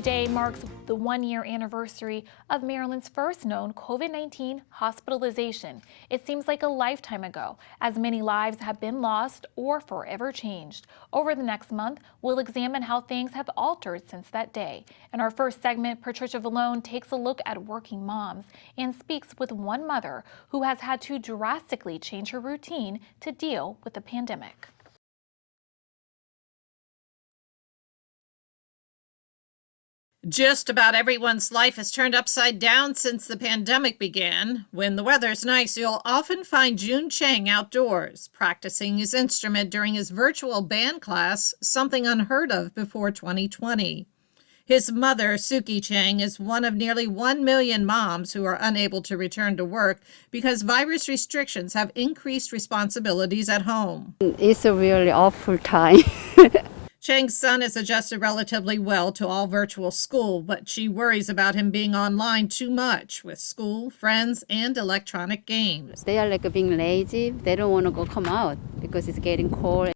Today marks the one-year anniversary of Maryland's first known COVID-19 hospitalization. It seems like a lifetime ago, as many lives have been lost or forever changed. Over the next month, we'll examine how things have altered since that day. In our first segment, Patricia Vallone takes a look at working moms and speaks with one mother who has had to drastically change her routine to deal with the pandemic. Just about everyone's life has turned upside down since the pandemic began. When the weather's nice, you'll often find Jun Chang outdoors, practicing his instrument during his virtual band class, something unheard of before 2020. His mother, Suki Chang, is one of nearly 1 million moms who are unable to return to work because virus restrictions have increased responsibilities at home. It's a really awful time. Chang's son has adjusted relatively well to all virtual school, but she worries about him being online too much with school, friends, and electronic games. They are like being lazy. They don't want to come out because it's getting cold.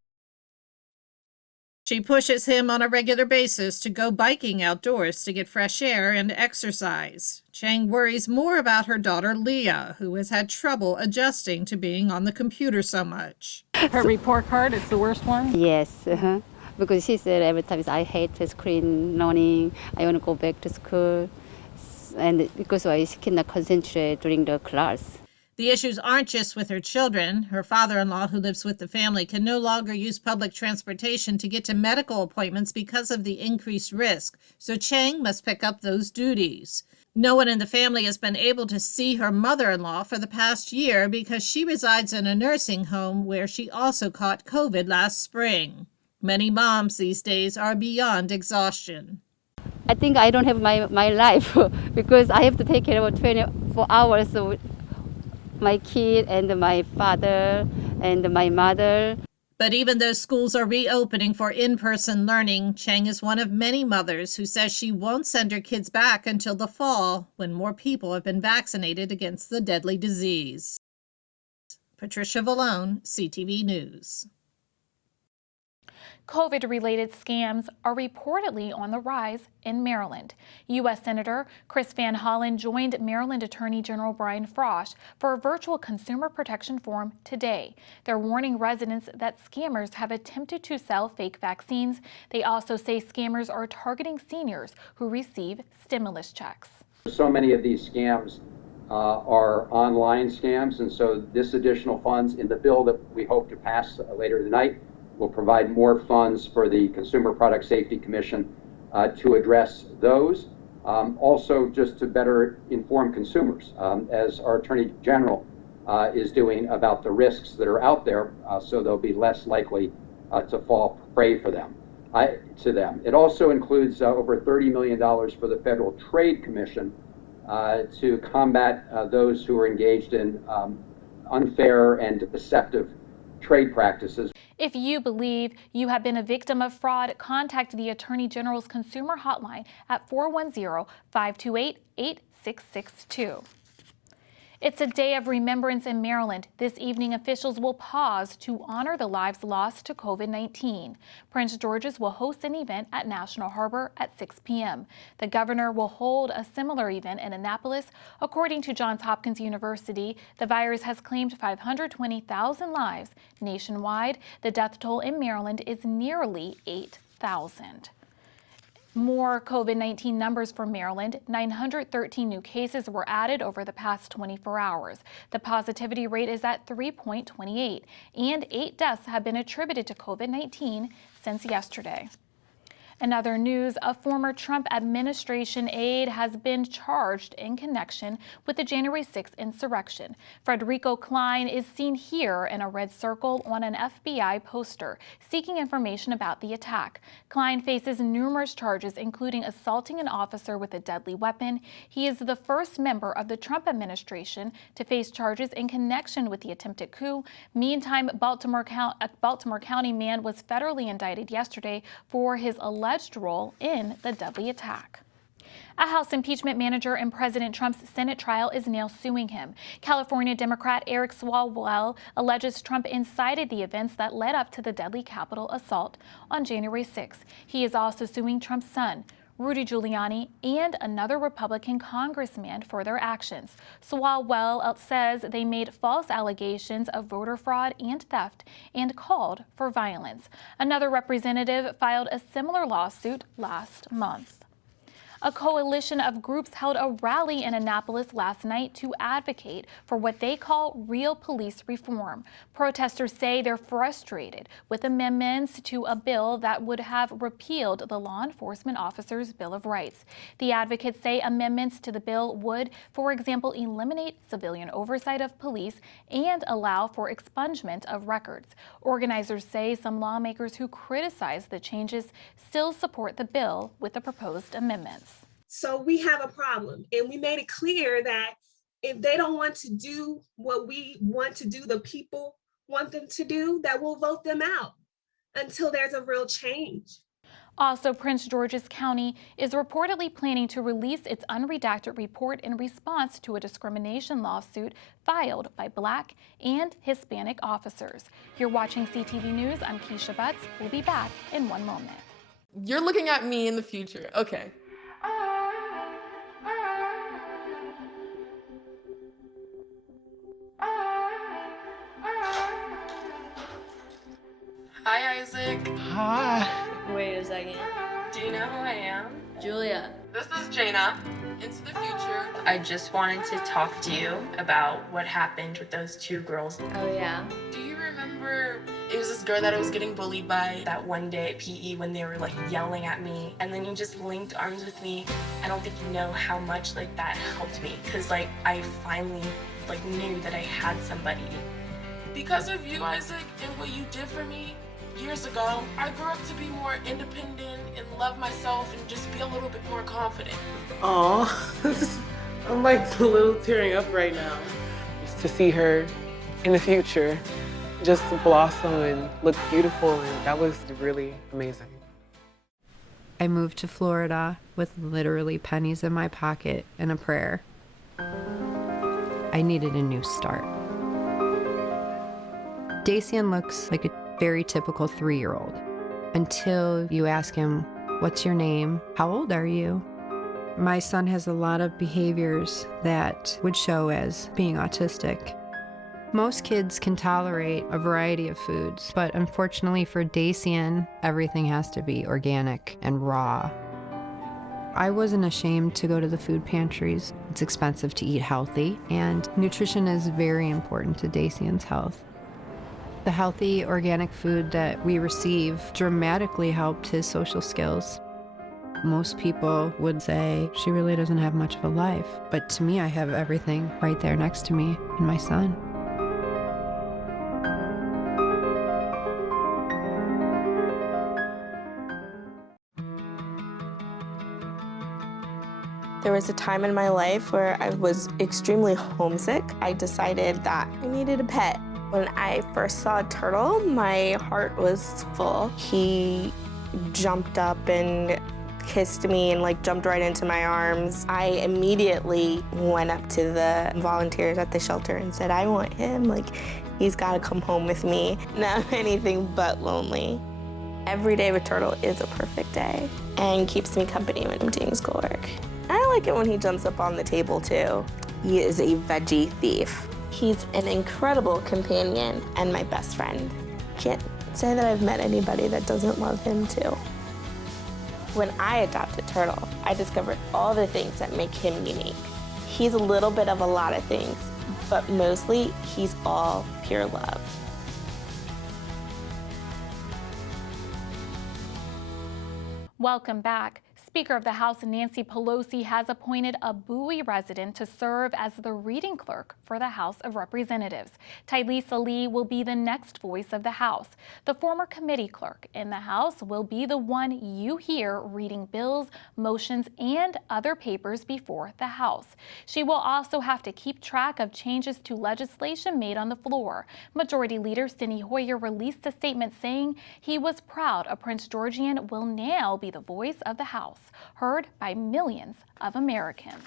She pushes him on a regular basis to go biking outdoors to get fresh air and exercise. Chang worries more about her daughter, Leah, who has had trouble adjusting to being on the computer so much. Her report card, it's the worst one? Yes. Because she said every time I hate the screen learning, I want to go back to school, and because she cannot concentrate during the class. The issues aren't just with her children. Her father-in-law, who lives with the family, can no longer use public transportation to get to medical appointments because of the increased risk, so Chang must pick up those duties. No one in the family has been able to see her mother-in-law for the past year because she resides in a nursing home where she also caught COVID last spring. Many moms these days are beyond exhaustion. I think I don't have my life because I have to take care of 24 hours of my kid and my father and my mother. But even though schools are reopening for in-person learning, Chang is one of many mothers who says she won't send her kids back until the fall when more people have been vaccinated against the deadly disease. Patricia Vallone, CTV News. COVID-related scams are reportedly on the rise in Maryland. U.S. Senator Chris Van Hollen joined Maryland Attorney General Brian Frosh for a virtual consumer protection forum today. They're warning residents that scammers have attempted to sell fake vaccines. They also say scammers are targeting seniors who receive stimulus checks. So many of these scams are online scams, and so this additional funds in the bill that we hope to pass later tonight will provide more funds for the Consumer Product Safety Commission to address those. Also, just to better inform consumers, as our Attorney General is doing about the risks that are out there, so they'll be less likely to fall prey to them. It also includes over $30 million for the Federal Trade Commission to combat those who are engaged in unfair and deceptive trade practices. If you believe you have been a victim of fraud, contact the Attorney General's Consumer Hotline at 410-528-8662. It's a day of remembrance in Maryland. This evening, officials will pause to honor the lives lost to COVID-19. Prince George's will host an event at National Harbor at 6 p.m. The governor will hold a similar event in Annapolis. According to Johns Hopkins University, the virus has claimed 520,000 lives nationwide. The death toll in Maryland is nearly 8,000. More COVID-19 numbers for Maryland. 913 new cases were added over the past 24 hours. The positivity rate is at 3.28, and 8 deaths have been attributed to COVID-19 since yesterday. In other news, a former Trump administration aide has been charged in connection with the January 6th insurrection. Frederico Klein is seen here in a red circle on an FBI poster, seeking information about the attack. Klein faces numerous charges, including assaulting an officer with a deadly weapon. He is the first member of the Trump administration to face charges in connection with the attempted coup. Meantime, a Baltimore County man was federally indicted yesterday for his alleged role in the deadly attack. A House impeachment manager in President Trump's Senate trial is now suing him. California Democrat Eric Swalwell alleges Trump incited the events that led up to the deadly Capitol assault on January 6. He is also suing Trump's son, Rudy Giuliani, and another Republican congressman for their actions. Swalwell says they made false allegations of voter fraud and theft and called for violence. Another representative filed a similar lawsuit last month. A coalition of groups held a rally in Annapolis last night to advocate for what they call real police reform. Protesters say they're frustrated with amendments to a bill that would have repealed the Law Enforcement Officers' Bill of Rights. The advocates say amendments to the bill would, for example, eliminate civilian oversight of police and allow for expungement of records. Organizers say some lawmakers who criticize the changes still support the bill with the proposed amendments. So we have a problem, and we made it clear that if they don't want to do what we want to do, the people want them to do, that we'll vote them out until there's a real change. Also, Prince George's County is reportedly planning to release its unredacted report in response to a discrimination lawsuit filed by Black and Hispanic officers. You're watching CTV News. I'm Keisha Butts. We'll be back in one moment. You're looking at me in the future. Okay. Hi, Isaac. Hi. Wait a second. Do you know who I am? Julia. This is Jaina. Into the future. I just wanted to talk to you about what happened with those two girls. Oh, yeah. Do you remember it was this girl that I was getting bullied by that one day at PE when they were like yelling at me, and then you just linked arms with me? I don't think you know how much like that helped me, because like I finally like knew that I had somebody. Because of you, Isaac, and what you did for me years ago, I grew up to be more independent and love myself and just be a little bit more confident. Aw, I'm like a little tearing up right now. Just to see her in the future just blossom and look beautiful, and that was really amazing. I moved to Florida with literally pennies in my pocket and a prayer. I needed a new start. Dacian looks like a very typical 3-year-old until you ask him, "What's your name? How old are you?" My son has a lot of behaviors that would show as being autistic. Most kids can tolerate a variety of foods, but unfortunately for Dacian, everything has to be organic and raw. I wasn't ashamed to go to the food pantries. It's expensive to eat healthy, and nutrition is very important to Dacian's health. The healthy organic food that we receive dramatically helped his social skills. Most people would say, she really doesn't have much of a life. But to me, I have everything right there next to me and my son. There was a time in my life where I was extremely homesick. I decided that I needed a pet. When I first saw a turtle, my heart was full. He jumped up and kissed me and like jumped right into my arms. I immediately went up to the volunteers at the shelter and said, I want him, like he's gotta come home with me. Now I'm anything but lonely. Every day with Turtle is a perfect day and keeps me company when I'm doing schoolwork. I like it when he jumps up on the table too. He is a veggie thief. He's an incredible companion and my best friend. Can't say that I've met anybody that doesn't love him too. When I adopted Turtle, I discovered all the things that make him unique. He's a little bit of a lot of things, but mostly he's all pure love. Welcome back. Speaker of the House Nancy Pelosi has appointed a Bowie resident to serve as the reading clerk for the House of Representatives. Tylisa Lee will be the next voice of the House. The former committee clerk in the House will be the one you hear reading bills, motions, and other papers before the House. She will also have to keep track of changes to legislation made on the floor. Majority Leader Steny Hoyer released a statement saying he was proud a Prince Georgian will now be the voice of the House, heard by millions of Americans.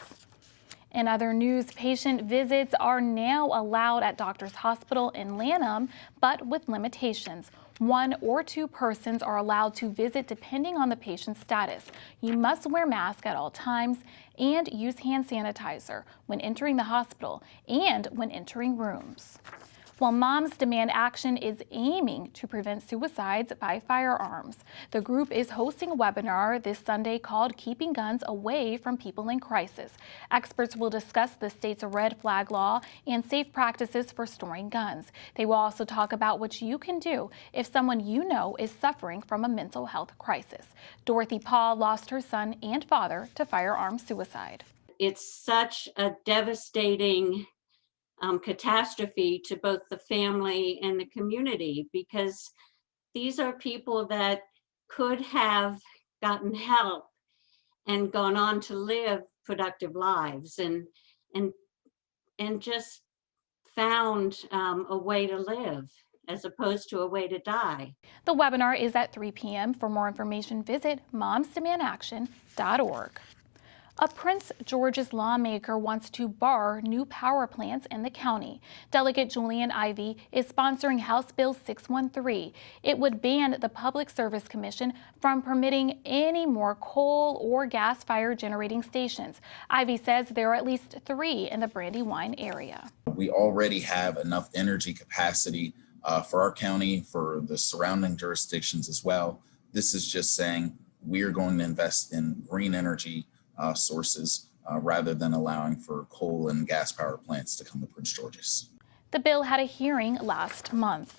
In other news, patient visits are now allowed at Doctors Hospital in Lanham, but with limitations. 1 or 2 persons are allowed to visit depending on the patient's status. You must wear masks at all times and use hand sanitizer when entering the hospital and when entering rooms. While Moms Demand Action is aiming to prevent suicides by firearms, the group is hosting a webinar this Sunday called Keeping Guns Away from People in Crisis. Experts will discuss the state's red flag law and safe practices for storing guns. They will also talk about what you can do if someone you know is suffering from a mental health crisis. Dorothy Paul lost her son and father to firearm suicide. It's such a devastating catastrophe to both the family and the community, because these are people that could have gotten help and gone on to live productive lives and just found a way to live as opposed to a way to die. The webinar is at 3 p.m. For more information, visit momsdemandaction.org. A Prince George's lawmaker wants to bar new power plants in the county. Delegate Julian Ivey is sponsoring House Bill 613. It would ban the Public Service Commission from permitting any more coal or gas-fired generating stations. Ivey says there are at least 3 in the Brandywine area. We already have enough energy capacity for our county, for the surrounding jurisdictions as well. This is just saying we are going to invest in green energy sources rather than allowing for coal and gas power plants to come to Prince George's. The bill had a hearing last month.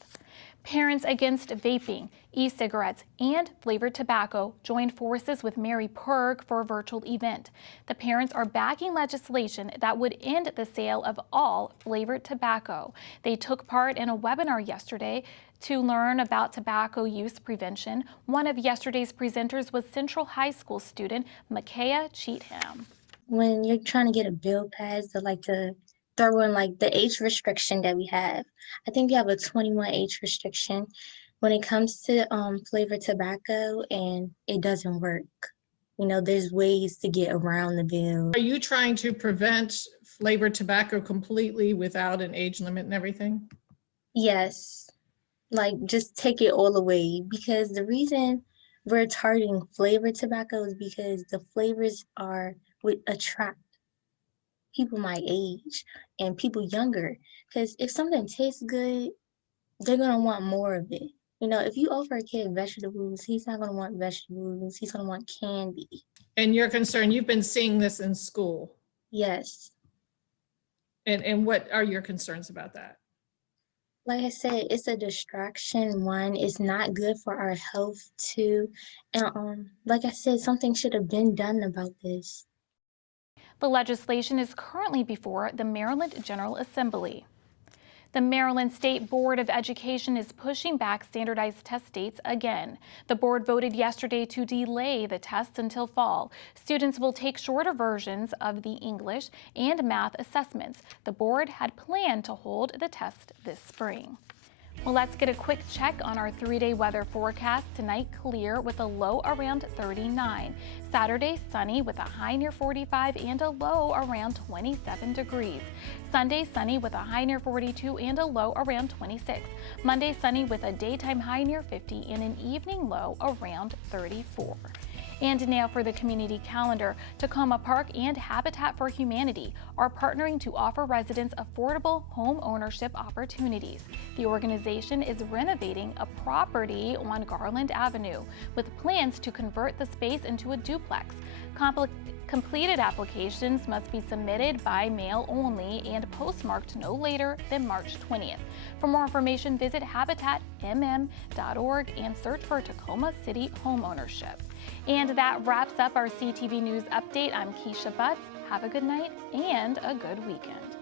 Parents Against Vaping, E-cigarettes, and flavored tobacco joined forces with Mary Perg for a virtual event. The parents are backing legislation that would end the sale of all flavored tobacco. They took part in a webinar yesterday to learn about tobacco use prevention. One of yesterday's presenters was Central High School student Makaya Cheatham. When you're trying to get a bill passed, they like to throw in like the age restriction that we have. I think we have a 21 age restriction when it comes to flavored tobacco, and it doesn't work. You know, there's ways to get around the bill. Are you trying to prevent flavored tobacco completely without an age limit and everything? Yes. Like, just take it all away, because the reason we're targeting flavored tobacco is because the flavors would attract people my age and people younger. Because if something tastes good, they're gonna want more of it. You know, if you offer a kid vegetables, he's not gonna want vegetables, he's gonna want candy. And you're concerned, you've been seeing this in school. Yes. And what are your concerns about that? Like I said, it's a distraction. 1, it's not good for our health. 2, and like I said, something should have been done about this. The legislation is currently before the Maryland General Assembly. The Maryland State Board of Education is pushing back standardized test dates again. The board voted yesterday to delay the tests until fall. Students will take shorter versions of the English and math assessments. The board had planned to hold the test this spring. Well, let's get a quick check on our 3-day weather forecast. Tonight, clear with a low around 39. Saturday, sunny with a high near 45 and a low around 27 degrees. Sunday, sunny with a high near 42 and a low around 26. Monday, sunny with a daytime high near 50 and an evening low around 34. And now for the community calendar. Tacoma Park and Habitat for Humanity are partnering to offer residents affordable home ownership opportunities. The organization is renovating a property on Garland Avenue with plans to convert the space into a duplex. Completed applications must be submitted by mail only and postmarked no later than March 20th. For more information, visit habitatmm.org and search for Tacoma City Homeownership. And that wraps up our CTV News Update. I'm Keisha Butts. Have a good night and a good weekend.